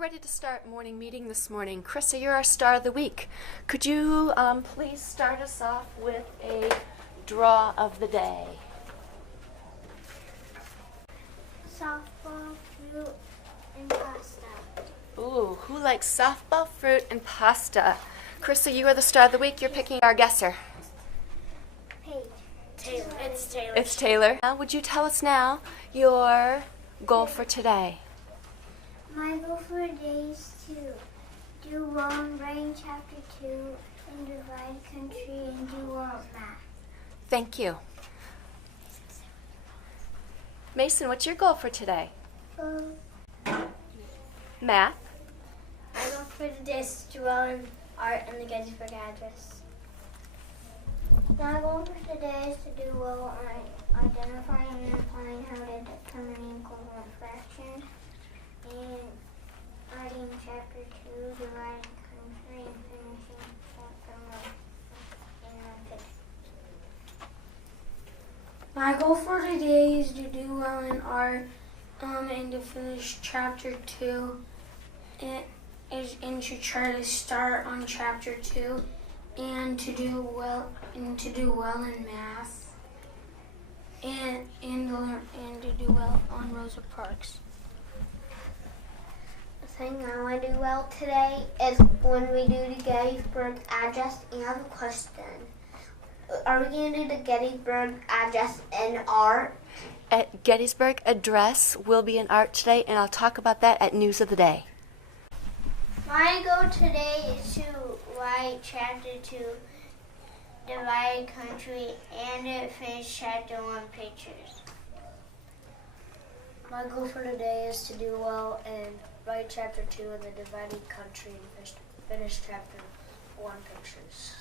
ready to start morning meeting this morning. Krista, you're our star of the week. Could you please start us off with a draw of the day? Softball, fruit, and pasta. Ooh, who likes softball, fruit, and pasta? Krista, you are the star of the week. You're picking our guesser. Paige. Taylor. It's Taylor. It's Taylor. Now, would you tell us now your goal for today? My goal for today is to do well in writing chapter 2 and divide country and do well in math. Thank you. Mason, what's your goal for today? Math. My goal for today is to do well in art and the Gettysburg Address. My goal for today is to do well on identifying and applying how to determine equivalent fractions and writing chapter 2, dividing country, and finishing chapter 1 in picture. My goal for today is to do well in art and to finish chapter 2 and to try to start on chapter 2 and to do well in math and to do well on Rosa Parks. The thing I want to do well today is when we do the Gettysburg Address. And I have a question. Are we going to do the Gettysburg Address in art? At Gettysburg Address will be in art today, and I'll talk about that at News of the Day. My goal today is to write chapter 2, divide country, and finish chapter 1 pictures. My goal for today is to do well and write chapter 2 in the divided country and finish chapter 1 pictures.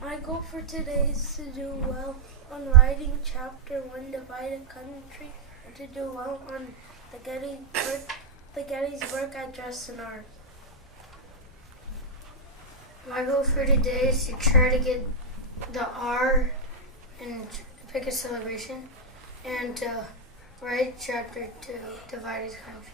My goal for today is to do well on writing chapter 1 divided country and to do well on the Gettysburg Address in art. My goal for today is to try to get the R and pick a celebration and to write chapter 2 divided country.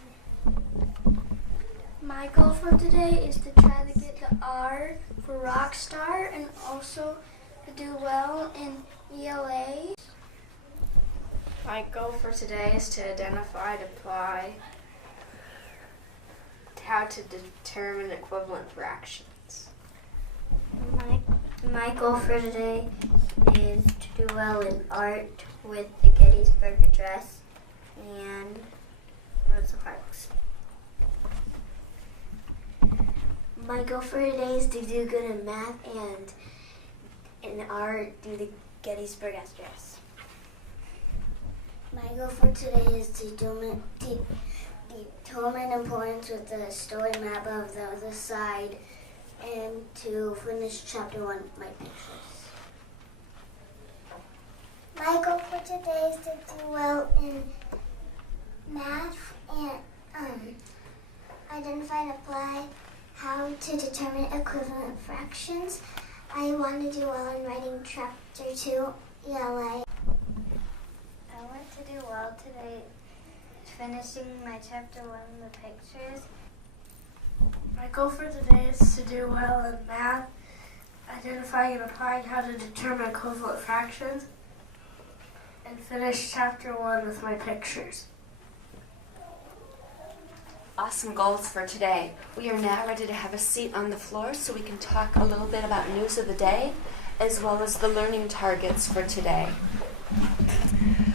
My goal for today is to try to get the R for Rockstar and also to do well in ELA. My goal for today is to identify and apply how to determine equivalent fractions. My goal for today is to do well in art with the Gettysburg Address and Rosa Parks. My goal for today is to do good in math and in art do the Gettysburg Address. My goal for today is to determine importance with the story map of the other side and to finish chapter 1 my pictures. My goal for today is to do well in math and identify and apply how to determine equivalent fractions. I want to do well in writing chapter 2 ELA. I want to do well today finishing my chapter 1 the pictures. My goal for today is to do well in math, identifying and applying how to determine equivalent fractions, and finish chapter 1 with my pictures. Awesome goals for today. We are now ready to have a seat on the floor so we can talk a little bit about News of the Day as well as the learning targets for today.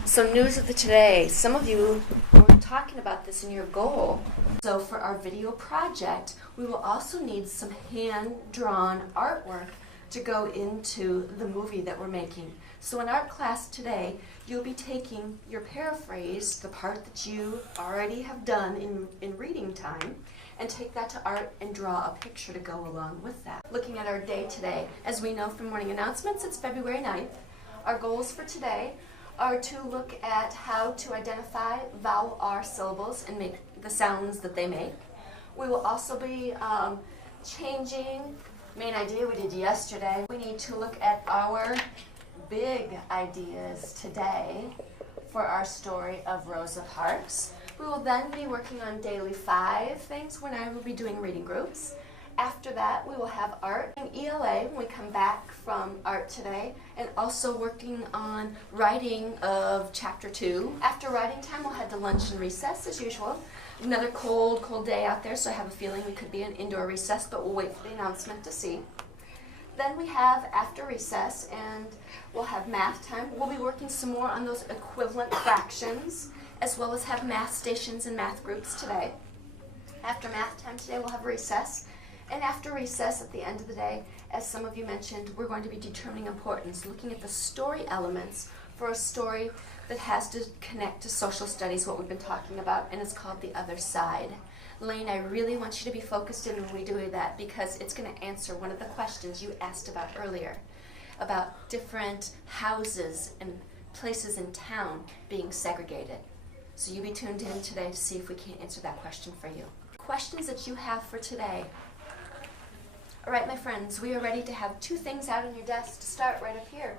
So News of the Today, some of you were talking about this in your goal. So for our video project, we will also need some hand-drawn artwork to go into the movie that we're making. So in art class today, you'll be taking your paraphrase, the part that you already have done in reading time, and take that to art and draw a picture to go along with that. Looking at our day today, as we know from morning announcements, it's February 9th. Our goals for today are to look at how to identify vowel R syllables and make the sounds that they make. We will also be changing main idea we did yesterday. We need to look at our big ideas today for our story of Rosa Parks. We will then be working on daily 5 things when I will be doing reading groups. After that, we will have art and ELA when we come back from art today, and also working on writing of chapter 2. After writing time, we'll head to lunch and recess as usual. Another cold day out there, so I have a feeling we could be in indoor recess, but we'll wait for the announcement to see. Then we have after recess, and we'll have math time. We'll be working some more on those equivalent fractions, as well as have math stations and math groups today. After math time today, we'll have recess. And after recess, at the end of the day, as some of you mentioned, we're going to be determining importance, looking at the story elements for a story that has to connect to social studies, what we've been talking about, and it's called The Other Side. Lane, I really want you to be focused in when we do that, because it's going to answer one of the questions you asked about earlier, about different houses and places in town being segregated. So you be tuned in today to see if we can answer that question for you. Questions that you have for today. All right, my friends, we are ready to have 2 things out on your desk to start right up here.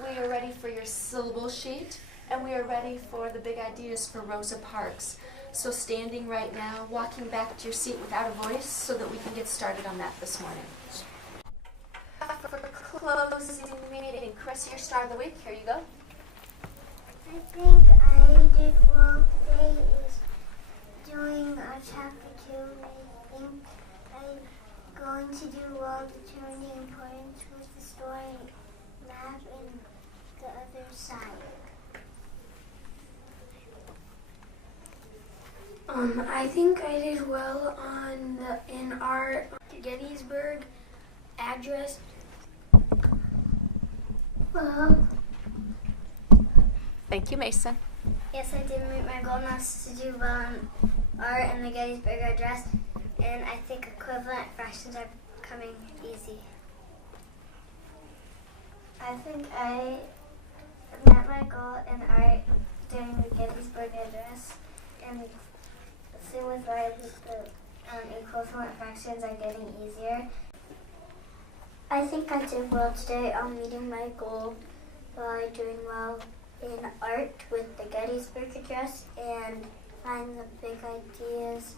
We are ready for your syllable sheet, and we are ready for the big ideas for Rosa Parks. So standing right now, walking back to your seat without a voice so that we can get started on that this morning. For closing meeting, Chris, your star of the week, here you go. I think I did well today is doing chapter 2. I think I'm going to do well determining the importance with the story map and The Other Side. I think I did well in our Gettysburg address. Well, Thank you, Mason. Yes, I did meet my goal, and that's to do well in art and the Gettysburg Address, and I think equivalent fractions are becoming easy. I think I met my goal in art during the Gettysburg Address, and same with art, the equivalent fractions are getting easier. I think I did well today on meeting my goal by doing well in art with the Gettysburg Address and find the big ideas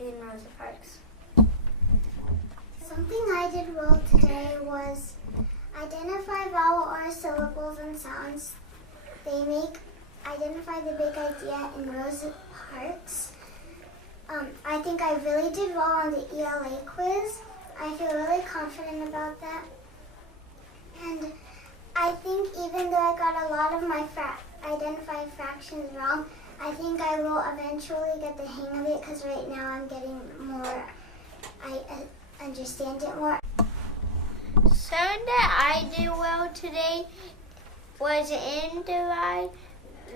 in Rosa Parks. something I did well today was identify vowel or syllables and sounds they make. Identify the big idea in Rosa Parks. I think I really did well on the ELA quiz. I feel really confident about that. And I think even though I got a lot of my identified fractions wrong, I think I will eventually get the hang of it, because right now I'm getting more, I understand it more. Something that I did well today was in divide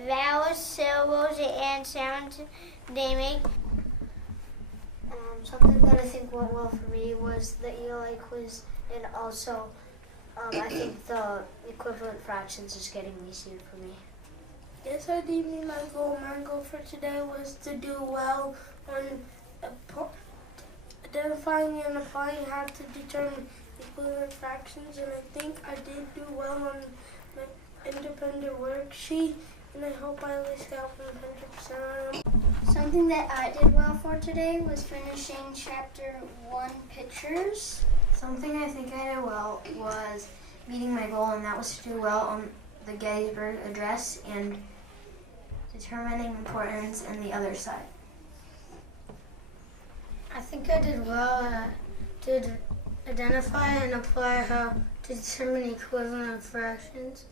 vowels, syllables, and sounds they make. Something that I think went well for me was the ELA quiz, and also I think the equivalent fractions is getting easier for me. Yes, I did meet my goal. My goal for today was to do well on identifying and applying how to determine equivalent fractions, and I think I did do well on my independent worksheet, and I hope I at least got 100% on them. Something that I did well for today was finishing chapter 1 pictures. Something I think I did well was meeting my goal, and that was to do well on the Gettysburg Address and determining importance in The Other Side. I think I did well to identify and apply how to determine equivalent fractions,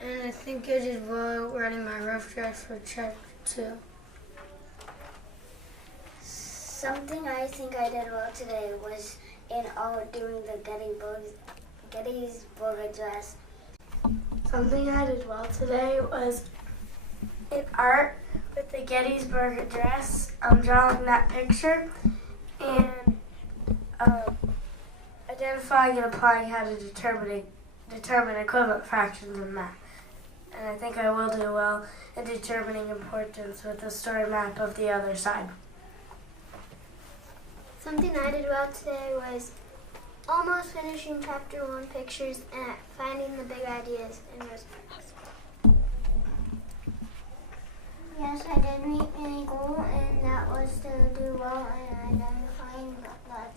and I think I did well writing my rough draft for chapter 2. Something I think I did well today was in doing the Gettysburg Address. Something I did well today was in art with the Gettysburg Address. I'm drawing that picture and identifying and applying how to determine equivalent fractions in math. And I think I will do well in determining importance with the story map of The Other Side. Something I did well today was almost finishing chapter 1 pictures and finding the big ideas in Rosa Parks. Yes, I did meet my goal, and that was to do well in identifying the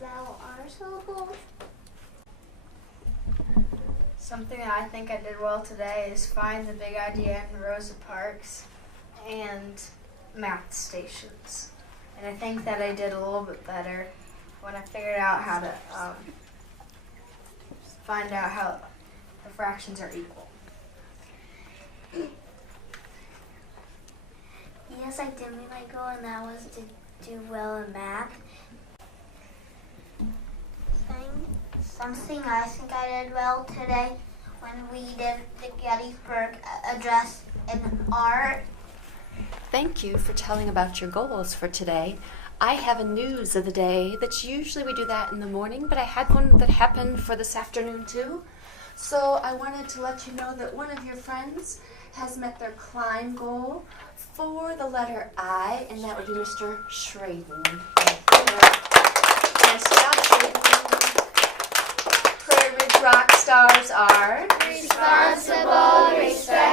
vowel R syllables. Something that I think I did well today is find the big idea in Rosa Parks and math stations. And I think that I did a little bit better when I figured out how to find out how the fractions are equal. Yes, I did meet my goal, and that was to do well in math. Something I think I did well today when we did the Gettysburg Address in art. Thank you for telling about your goals for today. I have a news of the day that usually we do that in the morning, but I had one that happened for this afternoon too. So I wanted to let you know that one of your friends has met their climb goal for the letter I, and that would be Mr. Schraden. Nice job, Schraden. Prairie Ridge Rock Stars are Responsible, respectful,